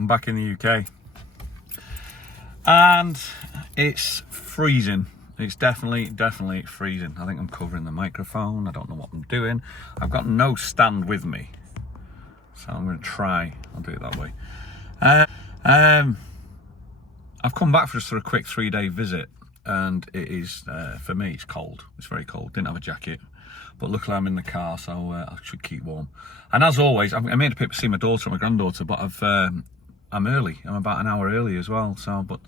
I'm back in the UK and it's freezing. It's definitely freezing. I think I'm covering the microphone. I don't know what I'm doing. I've got no stand with me, so I'm going to try. I'll do it that way. I've come back for just a quick 3-day visit, and it is, for me, it's cold. It's very cold. Didn't have a jacket, but luckily I'm in the car, so I should keep warm. And as always, I made a trip to see my daughter and my granddaughter, but I'm early. I'm about an hour early as well. So, but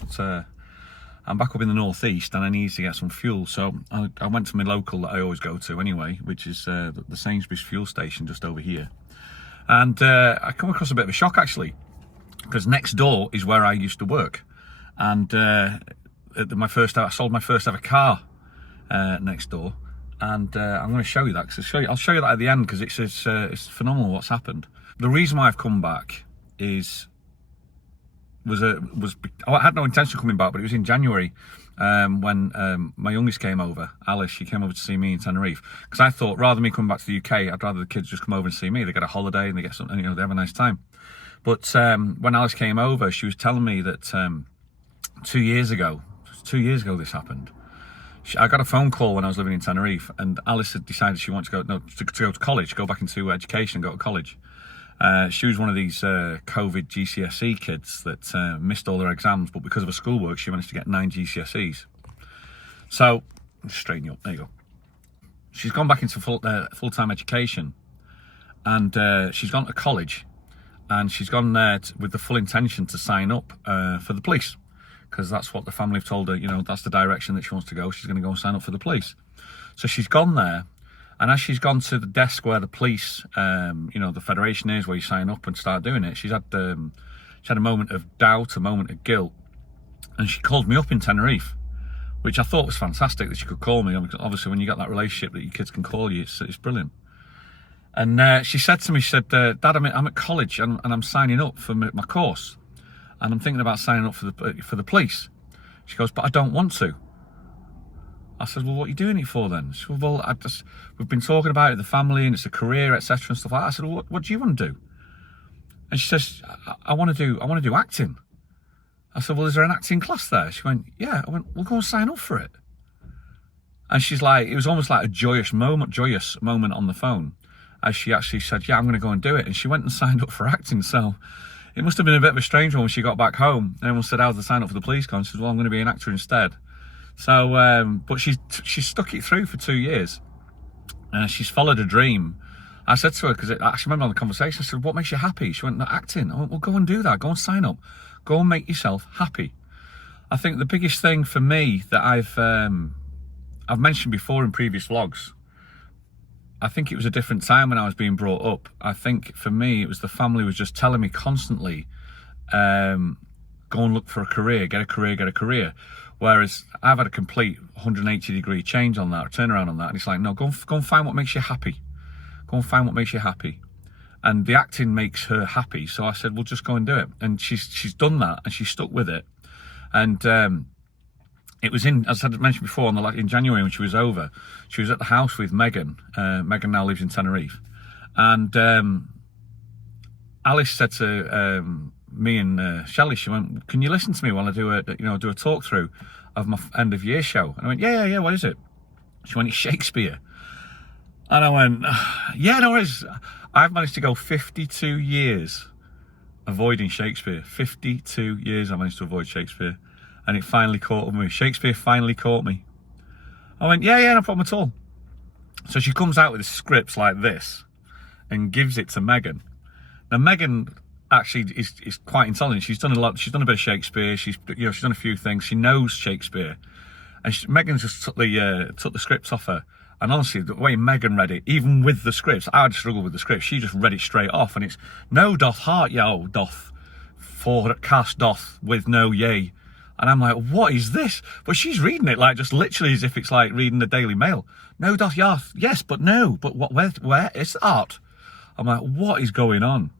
I'm back up in the northeast, and I need to get some fuel. So I went to my local that I always go to anyway, which is the Sainsbury's fuel station just over here. And I come across a bit of a shock actually, because next door is where I used to work. And I sold my first ever car next door, and I'm going to show you that. I'll show you that at the end, because it's phenomenal what's happened. The reason why I've come back I had no intention of coming back, but it was in January when my youngest came over, Alice. She came over to see me in Tenerife, because I thought rather than me coming back to the UK, I'd rather the kids just come over and see me. They get a holiday and they get something, they have a nice time. But when Alice came over, she was telling me that 2 years ago this happened. I got a phone call when I was living in Tenerife, and Alice had decided she wanted to go to college, go back into education and go to college. She was one of these COVID GCSE kids that missed all their exams, but because of her schoolwork, she managed to get 9 GCSEs. So, straighten you up, there you go. She's gone back into full-time education, and she's gone to college, and she's gone there with the full intention to sign up for the police, because that's what the family have told her, that's the direction that she wants to go. She's going to go and sign up for the police. So she's gone there. And as she's gone to the desk where the police, the federation is, where you sign up and start doing it, she had a moment of doubt, a moment of guilt, and she called me up in Tenerife, which I thought was fantastic that she could call me. Obviously, when you got that relationship that your kids can call you, it's brilliant. And she said to me, Dad, I'm at college and I'm signing up for my course, and I'm thinking about signing up for the police. She goes, but I don't want to. I said, well, what are you doing it for then? She said, well, we've been talking about it, the family, and it's a career, etc. and stuff like that. I said, well, what do you want to do? And she says, I want to do acting. I said, well, is there an acting class there? She went, yeah. I went, well, go and sign up for it. And she's like, it was almost like a joyous moment on the phone, as she actually said, yeah, I'm going to go and do it. And she went and signed up for acting. So it must have been a bit of a strange one when she got back home. And everyone said, how's the sign up for the police gone? She said, well, I'm going to be an actor instead. So, but she stuck it through for 2 years. She's followed a dream. I said to her, because I actually remember on the conversation, I said, what makes you happy? She went, no, acting. I went, well, go and do that. Go and sign up. Go and make yourself happy. I think the biggest thing for me that I've mentioned before in previous vlogs, I think it was a different time when I was being brought up. I think for me, it was the family was just telling me constantly, go and look for a career, get a career. Whereas I've had a complete 180-degree change on that, or turnaround on that. And it's like, no, go and find what makes you happy. Go and find what makes you happy. And the acting makes her happy. So I said, well, just go and do it. And she's done that, and she stuck with it. And it was as I mentioned before, in January when she was over, she was at the house with Megan. Megan now lives in Tenerife. And Alice said to me and Shelley, she went, can you listen to me while I do a talk through of my end of year show? And I went, yeah, what is it? She went, it's Shakespeare. And I went, yeah, no worries. I've managed to go 52 years avoiding Shakespeare. 52 years I managed to avoid Shakespeare, and it finally caught me. Shakespeare finally caught me. I went, yeah, no problem at all. So she comes out with scripts like this and gives it to Megan. Now Megan actually is quite intelligent. She's done a lot. She's done a bit of Shakespeare. She's done a few things. She knows Shakespeare, and Megan just took the scripts off her. And honestly, the way Megan read it, even with the scripts, I'd struggle with the script. She just read it straight off, and it's no doth heart yo doth forecast doth with no yea. And I'm like, what is this? But she's reading it like just literally as if it's like reading the Daily Mail. No doth yath, yes, but no, but what? Where is art? I'm like, what is going on?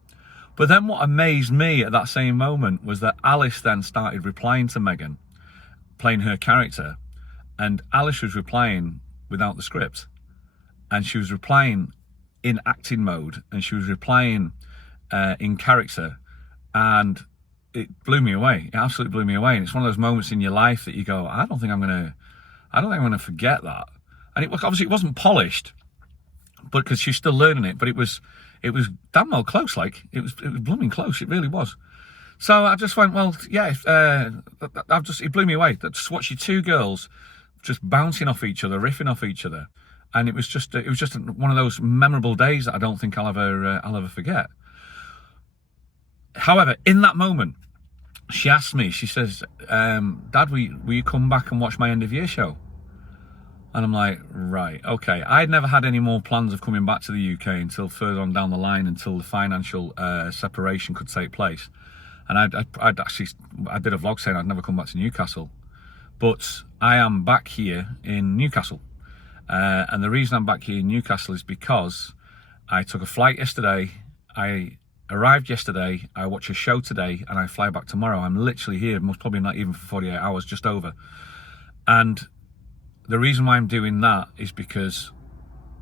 But then what amazed me at that same moment was that Alice then started replying to Megan, playing her character, and Alice was replying without the script, and she was replying in acting mode, and she was replying in character, and it blew me away. It absolutely blew me away. And it's one of those moments in your life that you go, I don't think I'm gonna forget that. And obviously it wasn't polished, but because she's still learning it. But it was damn well close. Like it was blooming close. It really was. So I just went, well, yeah. It blew me away. Just watching two girls just bouncing off each other, riffing off each other, and it was just one of those memorable days that I don't think I'll ever forget. However, in that moment, she asked me, she says, Dad, will you come back and watch my end of year show? And I'm like, right, okay. I'd never had any more plans of coming back to the UK until further on down the line, until the financial separation could take place. And I did a vlog saying I'd never come back to Newcastle. But I am back here in Newcastle. And the reason I'm back here in Newcastle is because I took a flight yesterday. I arrived yesterday, I watch a show today, and I fly back tomorrow. I'm literally here, most probably not even for 48 hours, just over. And the reason why I'm doing that is because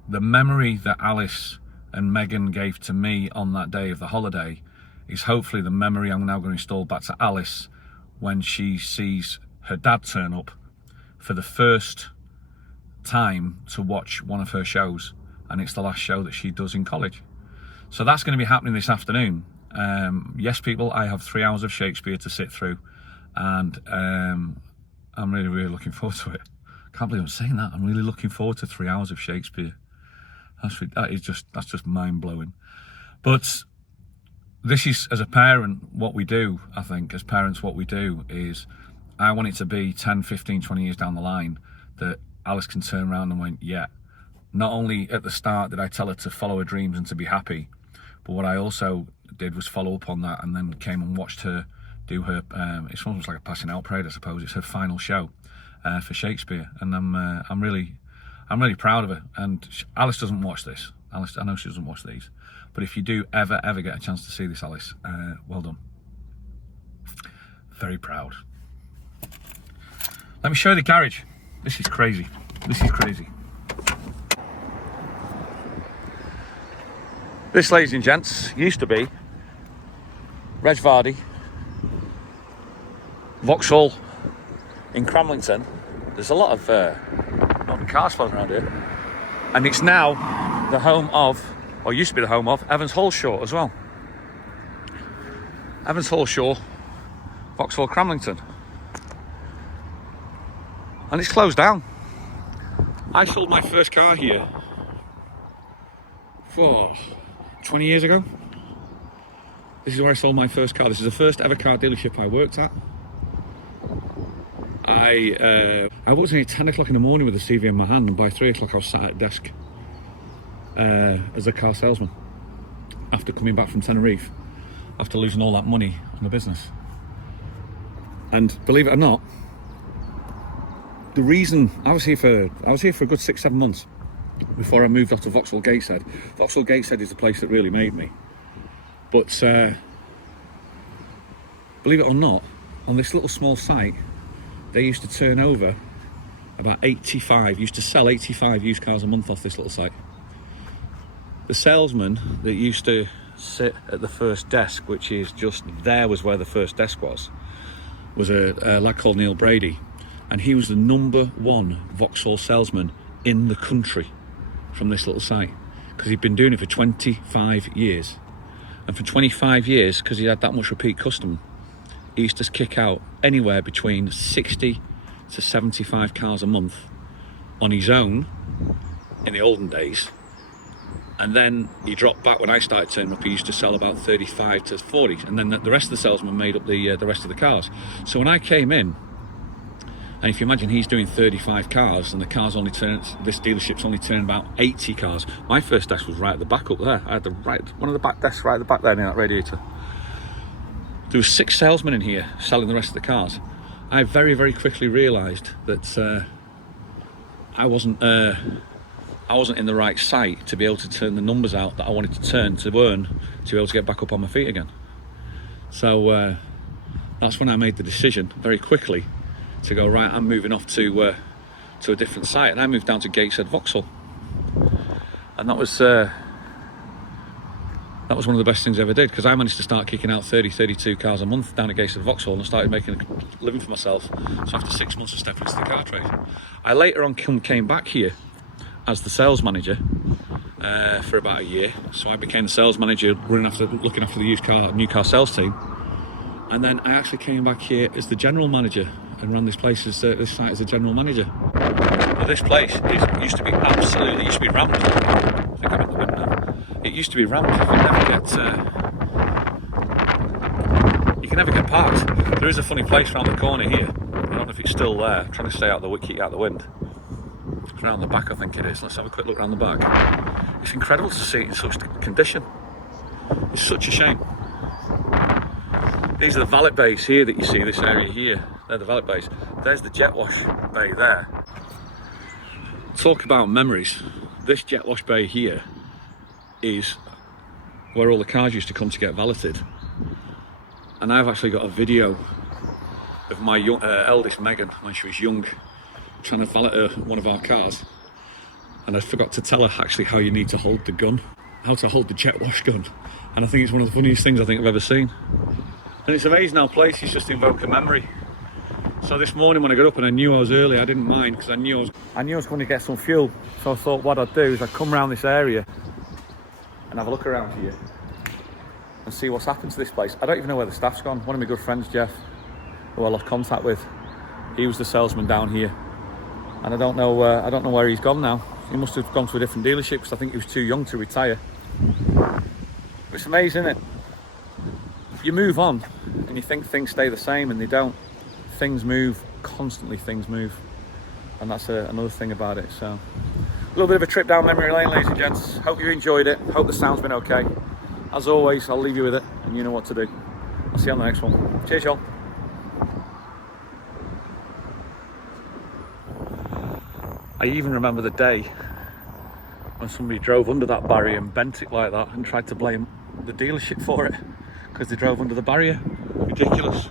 the memory that Alice and Megan gave to me on that day of the holiday is hopefully the memory I'm now going to install back to Alice when she sees her dad turn up for the first time to watch one of her shows, and it's the last show that she does in college. So that's going to be happening this afternoon. Yes, people, I have 3 hours of Shakespeare to sit through, and I'm really looking forward to it. Can't believe I'm saying that. I'm really looking forward to 3 hours of Shakespeare. That's just mind-blowing. But this is, as a parent, what we do. I think as parents, what we do is, I want it to be 10, 15, 20 years down the line that Alice can turn around and went, yeah, not only at the start did I tell her to follow her dreams and to be happy, but what I also did was follow up on that, and then came and watched her do her, it's almost like a passing out parade, I suppose. It's her final show for Shakespeare, and I'm really proud of her. And Alice doesn't watch this. Alice, I know she doesn't watch these, but if you do ever get a chance to see this, Alice, well done. Very proud. Let me show you the garage. This is crazy. This is crazy. This, ladies and gents, used to be Reg Vardy, Vauxhall in Cramlington. There's a lot of modern cars floating around here. And it's now the home of, or used to be the home of, Evans Halshaw as well. Evans Halshaw, Vauxhall Cramlington. And it's closed down. I sold my first car here for 20 years ago. This is where I sold my first car. This is the first ever car dealership I worked at. I worked in at 10 o'clock in the morning with the CV in my hand, and by 3 o'clock I was sat at a desk as a car salesman after coming back from Tenerife, after losing all that money on the business. And believe it or not, the reason I was here for a good 6-7 months before I moved off to Vauxhall Gateshead. Vauxhall Gateshead is the place that really made me. But believe it or not, on this little small site, they used to turn over about 85, used to sell 85 used cars a month off this little site. The salesman that used to sit at the first desk, which is just there, was where the first desk was a lad called Neil Brady. And he was the #1 Vauxhall salesman in the country from this little site, because he'd been doing it for 25 years. And for 25 years, because he had that much repeat custom, he used to kick out anywhere between 60 to 75 cars a month on his own in the olden days. And then he dropped back. When I started turning up, he used to sell about 35 to 40. And then the rest of the salesmen made up the rest of the cars. So when I came in, and if you imagine he's doing 35 cars and this dealership's only turning about 80 cars. My first desk was right at the back up there. I had one of the back desks right at the back there near that radiator. There was 6 salesmen in here selling the rest of the cars. I very quickly realised that I wasn't in the right site to be able to turn the numbers out that I wanted to turn to earn to be able to get back up on my feet again. So that's when I made the decision very quickly to go, right, I'm moving off to a different site, and I moved down to Gateshead Vauxhall, and that was That was one of the best things I ever did, because I managed to start kicking out 30, 32 cars a month down at Gates of Vauxhall and started making a living for myself. So after 6 months of stepping into the car trade, I later on came back here as the sales manager for about a year. So I became the sales manager, looking after the new car sales team. And then I actually came back here as the general manager and ran this site as a general manager. But this place used to be rammed. I think I'm in the wind now. It used to be rammed. You can never get parked. There is a funny place around the corner here. I don't know if it's still there. I'm trying to stay out of the keep out the wind. It's around the back, I think it is. Let's have a quick look around the back. It's incredible to see it in such condition. It's such a shame. These are the valet bays here that you see, this area here. They're the valet bays. There's the jet wash bay there. Talk about memories. This jet wash bay here is where all the cars used to come to get valeted. And I've actually got a video of my eldest Megan, when she was young, trying to valet one of our cars. And I forgot to tell her actually how you need to hold the gun, how to hold the jet wash gun. And I think it's one of the funniest things I think I've ever seen. And it's amazing how places just invoke a memory. So this morning when I got up and I knew I was early, I didn't mind, because I knew I was going to get some fuel. So I thought what I'd do is I'd come around this area and have a look around here and see what's happened to this place. I don't even know where the staff's gone. One of my good friends, Jeff, who I lost contact with, he was the salesman down here, and I don't know where he's gone now. He must have gone to a different dealership, because I think he was too young to retire. But it's amazing, isn't it? You move on and you think things stay the same, and they don't. Things move, constantly things move, and that's another thing about it. So a little bit of a trip down memory lane, ladies and gents. Hope you enjoyed it. Hope the sound's been okay. As always, I'll leave you with it, and you know what to do. I'll see you on the next one. Cheers, y'all. I even remember the day when somebody drove under that barrier and bent it like that and tried to blame the dealership for it because they drove under the barrier. Ridiculous.